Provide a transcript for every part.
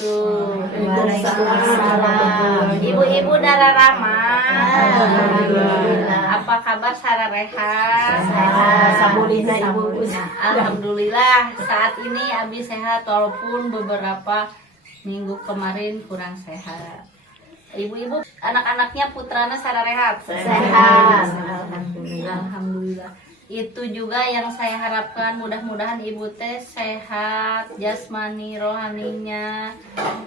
wabarakatuh. Waalaikumsalam. Ibu-ibu Dara Rama. Apa kabar Sararehat? Alhamdulillah saat ini Abi sehat walaupun beberapa minggu kemarin kurang sehat. Ibu-ibu anak-anaknya putrana Sararehat? Sehat. Alhamdulillah. Itu juga yang saya harapkan, mudah-mudahan ibu teh sehat jasmani rohaninya,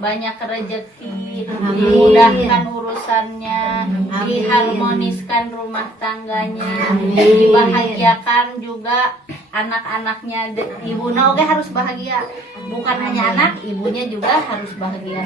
banyak rezeki, dimudahkan urusannya, diharmoniskan rumah tangganya, dibahagiakan juga anak-anaknya. Ibu oge harus bahagia, bukan hanya anak, ibunya juga harus bahagia.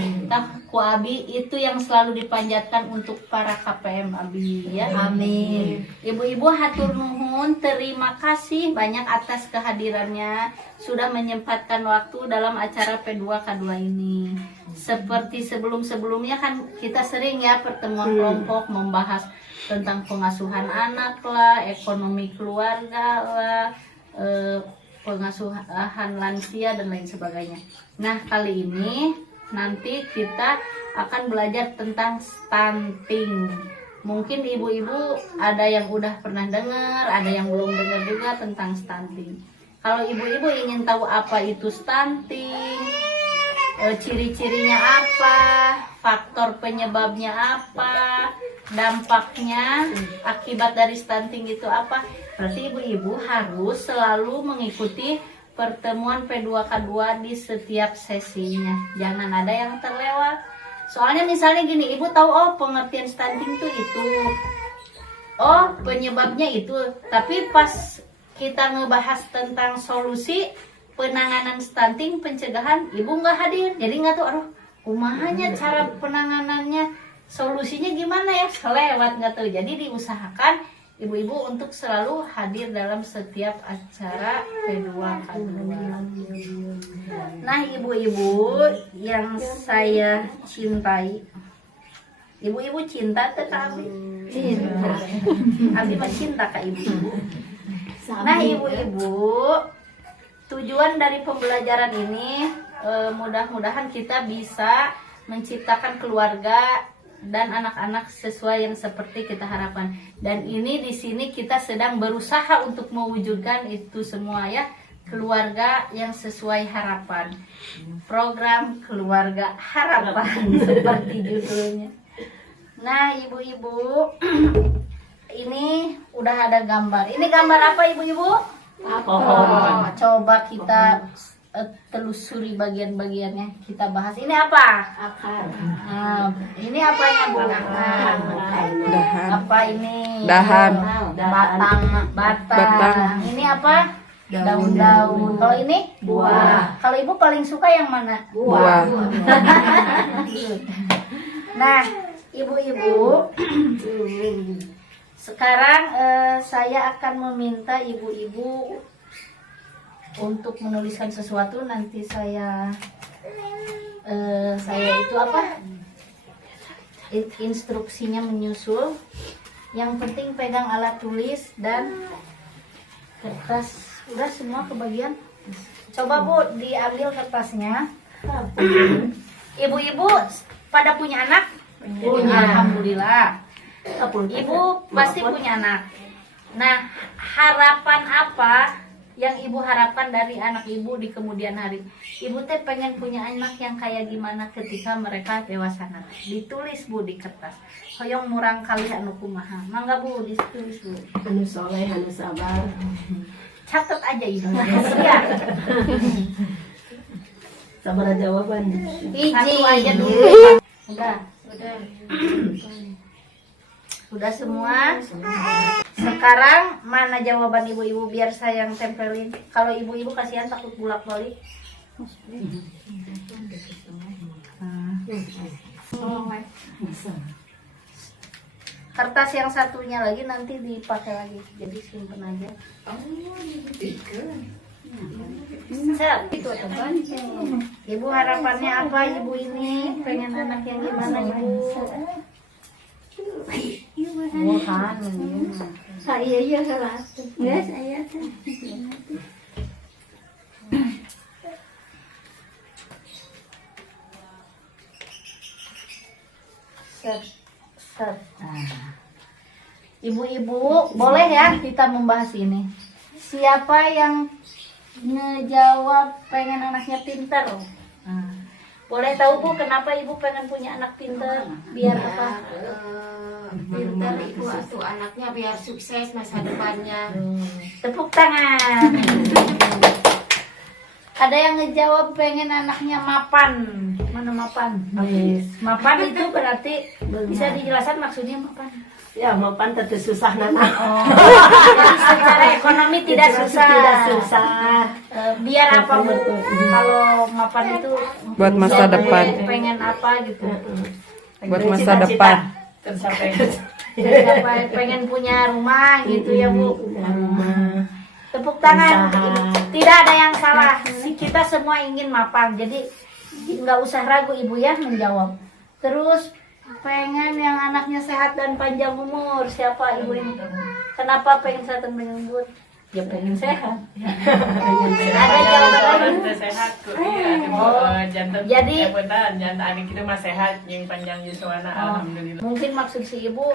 Ku Abi itu yang selalu dipanjatkan untuk para KPM Abi ya. Amin. Ibu-ibu hatur nuhun, terima kasih banyak atas kehadirannya, sudah menyempatkan waktu dalam acara P2K2 ini. Seperti sebelum-sebelumnya kan kita sering ya pertemuan kelompok membahas tentang pengasuhan anak lah, ekonomi keluarga lah, pengasuhan lansia dan lain sebagainya. Nah, kali ini nanti kita akan belajar tentang stunting. Mungkin ibu-ibu ada yang udah pernah dengar, ada yang belum dengar juga tentang stunting. Kalau ibu-ibu ingin tahu apa itu stunting, ciri-cirinya apa, faktor penyebabnya apa, dampaknya akibat dari stunting itu apa, berarti ibu-ibu harus selalu mengikuti pertemuan P2K2 di setiap sesinya. Jangan ada yang terlewat. Soalnya misalnya gini, ibu tahu oh pengertian stunting itu. Oh, penyebabnya itu. Tapi pas kita ngebahas tentang solusi penanganan stunting, pencegahan, ibu nggak hadir. Jadi nggak tahu, aduh, kumahanya cara penanganannya, solusinya gimana ya? Selewat nggak tahu. Jadi diusahakan ibu-ibu untuk selalu hadir dalam setiap acara P2K2. Nah, ibu-ibu yang saya cintai, ibu-ibu cinta ke Abi? Cinta. Abi mah cinta ke ibu. Nah, ibu-ibu, tujuan dari pembelajaran ini mudah-mudahan kita bisa menciptakan keluarga dan anak-anak sesuai yang seperti kita harapkan. Dan ini di sini kita sedang berusaha untuk mewujudkan itu semua ya, keluarga yang sesuai harapan. Program keluarga harapan seperti judulnya. Nah, ibu-ibu, ini udah ada gambar. Ini gambar apa ibu-ibu? Oh, coba kita telusuri bagian-bagiannya, kita bahas. Ini apa? Akar. Nah, ini apanya bu? Dahan. Apa ini? Dahan. Batang. Ini apa? Daun-daun. Kalau ini? Buah. Kalau ibu paling suka yang mana? Buah. Nah, ibu-ibu, sekarang saya akan meminta ibu-ibu untuk menuliskan sesuatu. Nanti saya itu apa, instruksinya menyusul. Yang penting pegang alat tulis dan kertas. Udah semua kebagian. Coba bu diambil kertasnya. Ibu-ibu pada punya anak? Punya. Alhamdulillah. Ibu pasti punya anak. Nah, harapan apa yang ibu harapkan dari anak ibu di kemudian hari? Ibu teh pengen punya anak yang kayak gimana ketika mereka dewasa nanti. Ditulis bu di kertas. Hoyong murang kali anu kumaha. Mangga bu ditulis bu. Anu soleh, anu sabar. Catat aja ibu. Siap. Sabar jawaban. Satu aja dulu. Udah. Udah semua. Sekarang mana jawaban ibu-ibu biar saya yang tempelin. Kalau ibu-ibu kasihan takut bolak-balik. Kertas yang satunya lagi nanti dipakai lagi. Jadi simpen aja. Set, itu teman. Ibu harapannya apa ibu ini? Pengen anak yang gimana ibu? Bukan. Saya salah. Ya, saya. set, set. Nah. Ibu-ibu, boleh ya kita membahas ini. Siapa yang ngejawab pengen anaknya pintar? Nah. Boleh tahu Bu, kenapa Ibu pengen punya anak pintar? Biar apa? Pintar ibu asuh anaknya biar sukses masa depannya. Tepuk tangan. Ada yang ngejawab pengen anaknya mapan. Mana mapan? Mapan itu berarti bisa dijelaskan maksudnya mapan. Ya, mapan tentu susah nana. Jadi secara ekonomi tidak susah. Tidak susah. Biar apa Bu? Kalau mapan itu Buat masa biar depan. Pengen apa gitu. Buat masa depan. Pengen punya rumah gitu ya Bu. Rumah. Tepuk tangan. Usaha. Tidak ada yang salah. Kita semua ingin mapan. Jadi nggak usah ragu Ibu ya menjawab. Terus pengen yang anaknya sehat dan panjang umur. Siapa Ibu ini? Kenapa pengen sehat dan panjang umur? Ya pengen sehat. Ada jawaban lain? Sehat kok. Iya, jantan. Jadi- jantan adik kita mah sehat, yang panjang yuswana alhamdulillah. Mungkin maksud si Ibu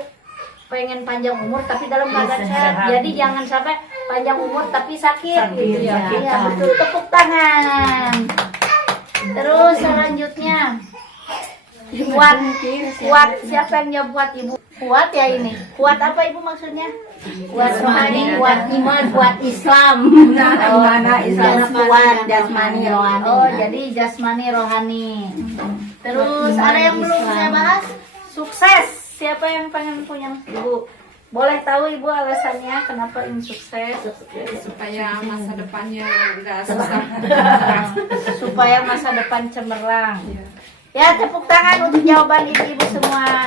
pengen panjang umur tapi dalam keadaan sehat. sehat. Jadi jangan sampai panjang umur tapi sakit, Sakit, gitu ya. ya. Iya, betul. Tepuk tangan. Terus selanjutnya kuat, kuat. Siapa yang jawab kuat Ibu? Kuat ya ini. Kuat apa Ibu maksudnya? Kuat rohani, kuat iman, kuat Islam. Gimana Islam kuat jasmani rohani. Oh, jadi jasmani rohani. Terus ada yang belum saya bahas? Sukses. Siapa yang pengen punya Ibu? Boleh tahu Ibu alasannya kenapa ingin sukses? Supaya masa depannya enggak susah. Supaya masa depan cemerlang. Ya, tepuk tangan untuk jawaban ibu-ibu semua.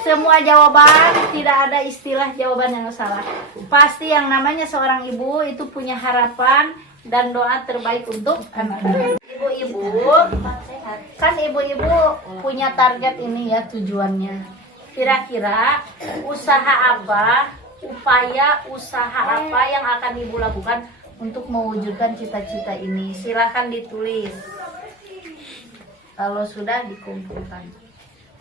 Semua jawaban, tidak ada istilah jawaban yang salah. Pasti yang namanya seorang ibu itu punya harapan dan doa terbaik untuk anak-anak. Ibu-ibu, kan ibu-ibu punya target ini ya tujuannya. Kira-kira usaha apa, upaya usaha apa yang akan ibu lakukan untuk mewujudkan cita-cita ini? Silakan ditulis. Kalau sudah dikumpulkan.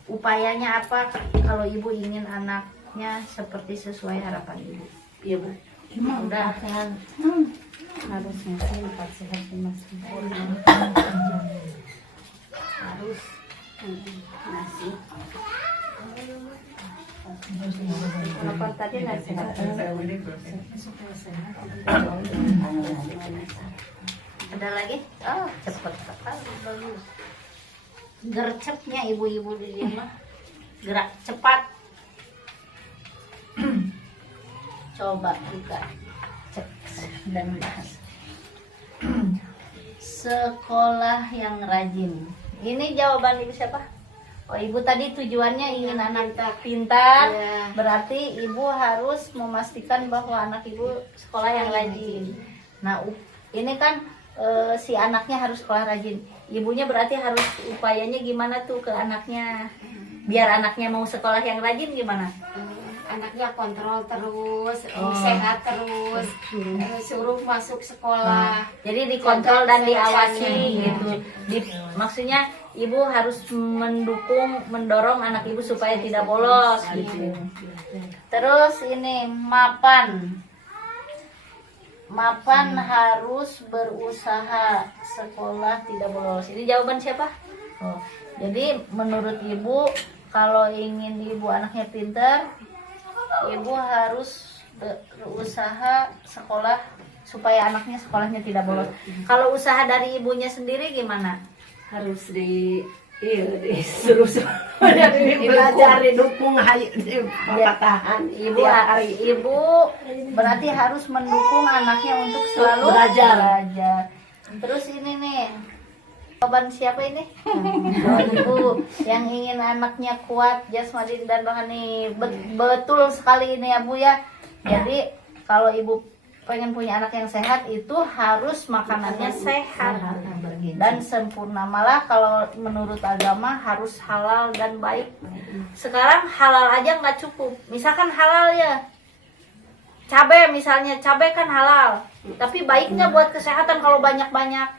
Upayanya apa kalau ibu ingin anaknya seperti sesuai harapan ibu? Iya Bu. Udah. Harus ngasih 4 sehat 5 harus ngasih. Harapan tadi nggak sehat. Ada lagi? Oh, cepet sekali, bagus. Gercepnya ibu-ibu di rumah, gerak cepat. Coba kita cek dan bahas. Sekolah yang rajin. Ini jawaban ibu siapa? Oh, ibu tadi tujuannya ingin anak pintar. Iya. Berarti ibu harus memastikan bahwa anak ibu sekolah yang rajin. Nah, ini kan si anaknya harus sekolah rajin. Ibunya berarti harus upayanya gimana tuh ke anaknya? Biar anaknya mau sekolah yang rajin gimana? Anaknya kontrol terus, sehat terus, suruh masuk sekolah. Jadi dikontrol dan diawasi Sehat-sehatnya. gitu. Maksudnya ibu harus mendorong anak ibu supaya tidak bolos gitu. Terus ini mapan. Mapan harus berusaha sekolah tidak bolos. Ini jawaban siapa? Oh, jadi menurut ibu kalau ingin ibu anaknya pintar, ibu harus berusaha sekolah supaya anaknya sekolahnya tidak bolos. Kalau usaha dari ibunya sendiri gimana? Harus disuruh belajar, didukung, tahan. Ibu berarti harus mendukung anaknya untuk selalu Belajar. Terus ini nih, jawaban siapa ini? Ibu yang ingin anaknya kuat jasmani dan rohani. Betul sekali ini ya Bu ya. Jadi kalau ibu pengen punya anak yang sehat itu harus makanannya sehat dan sempurna. Malah kalau menurut agama harus halal dan baik. Sekarang halal aja nggak cukup. Misalkan halal ya, cabai misalnya, cabai kan halal, tapi baiknya buat kesehatan kalau banyak-banyak.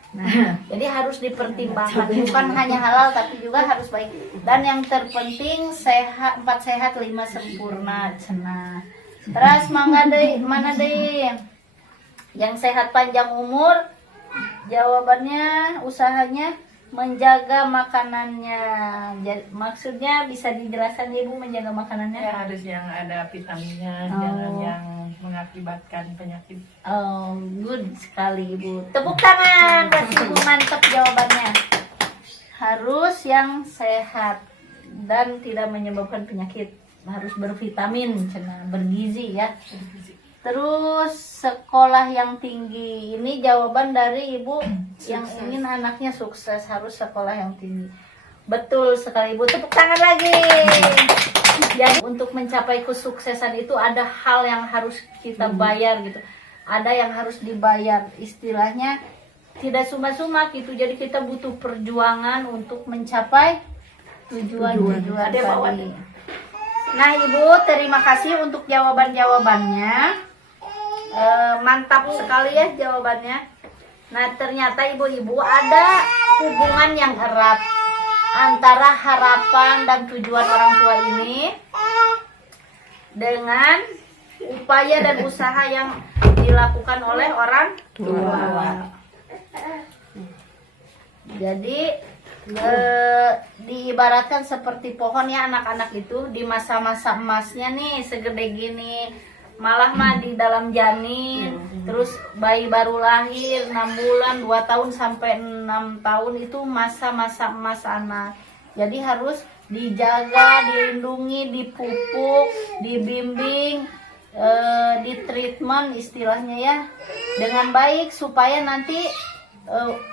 Jadi harus dipertimbangkan, bukan hanya halal tapi juga harus baik. Dan yang terpenting sehat, 4 sehat 5 sempurna cenah. Terus mangga deui, mana deui? Yang sehat panjang umur, jawabannya usahanya menjaga makanannya. Maksudnya bisa dijelaskan Ibu menjaga makanannya? Ya harus yang ada vitaminnya, Oh. jangan yang mengakibatkan penyakit. Oh, good sekali Ibu. Tepuk tangan buat Ibu, mantap jawabannya. Harus yang sehat dan tidak menyebabkan penyakit. Harus bervitamin, cenah, bergizi ya. Terus sekolah yang tinggi. Ini jawaban dari Ibu yang ingin anaknya sukses, harus sekolah yang tinggi. Betul sekali Ibu. Tepuk tangan lagi. Jadi untuk mencapai kesuksesan itu ada hal yang harus kita bayar gitu. Ada yang harus dibayar. Istilahnya tidak cuma-cuma gitu. Jadi kita butuh perjuangan untuk mencapai tujuan-tujuan tadi. Nah Ibu, terima kasih untuk jawaban-jawabannya. Mantap sekali ya jawabannya. Nah ternyata ibu-ibu ada hubungan yang erat antara harapan dan tujuan orang tua ini dengan upaya dan usaha yang dilakukan oleh orang tua. Jadi diibaratkan seperti pohon ya, anak-anak itu di masa-masa emasnya nih segede gini, malah mah di dalam janin, terus bayi baru lahir 6 bulan, 2 tahun sampai 6 tahun itu masa-masa emas anak. Jadi harus dijaga, dilindungi, dipupuk, dibimbing, di treatment istilahnya ya dengan baik supaya nanti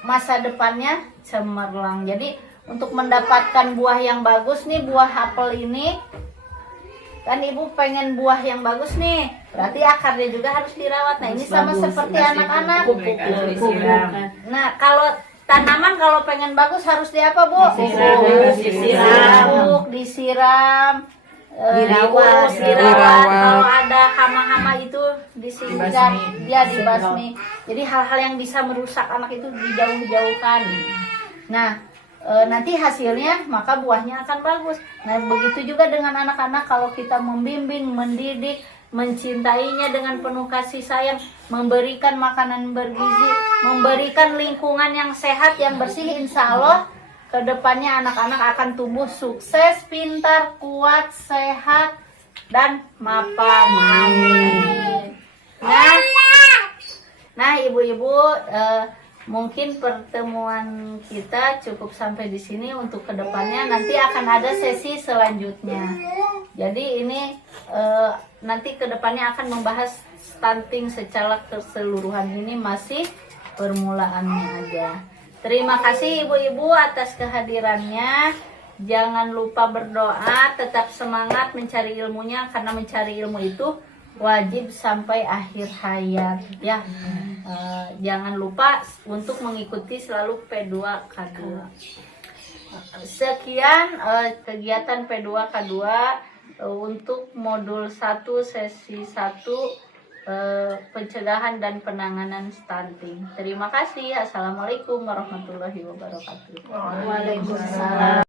masa depannya cemerlang. Jadi untuk mendapatkan buah yang bagus nih, buah apel ini kan Ibu pengen buah yang bagus nih, berarti akarnya juga harus dirawat. Nah ini sama seperti anak-anak. Nah kalau tanaman kalau pengen bagus harus di apa Bu? Disiram, Dirawat. Kalau ada hama-hama itu disingkat, dia dibasmi. Jadi hal-hal yang bisa merusak anak itu dijauh-jauhkan. Nah nanti hasilnya maka buahnya akan bagus. Nah begitu juga dengan anak-anak, kalau kita membimbing, mendidik, mencintainya dengan penuh kasih sayang, memberikan makanan bergizi, memberikan lingkungan yang sehat, yang bersih, insya Allah kedepannya anak-anak akan tumbuh sukses, pintar, kuat, sehat, dan mapan. Amin. Nah ibu-ibu, mungkin pertemuan kita cukup sampai di sini. Untuk kedepannya nanti akan ada sesi selanjutnya. Jadi ini nanti kedepannya akan membahas stunting secara keseluruhan. Ini masih permulaannya aja. Terima kasih ibu-ibu atas kehadirannya. Jangan lupa berdoa, tetap semangat mencari ilmunya, karena mencari ilmu itu wajib sampai akhir hayat ya. Jangan lupa untuk mengikuti selalu P2K2. Sekian kegiatan P2K2 untuk modul 1 sesi 1 pencegahan dan penanganan stunting. Terima kasih. Assalamualaikum warahmatullahi wabarakatuh. Waalaikumsalam.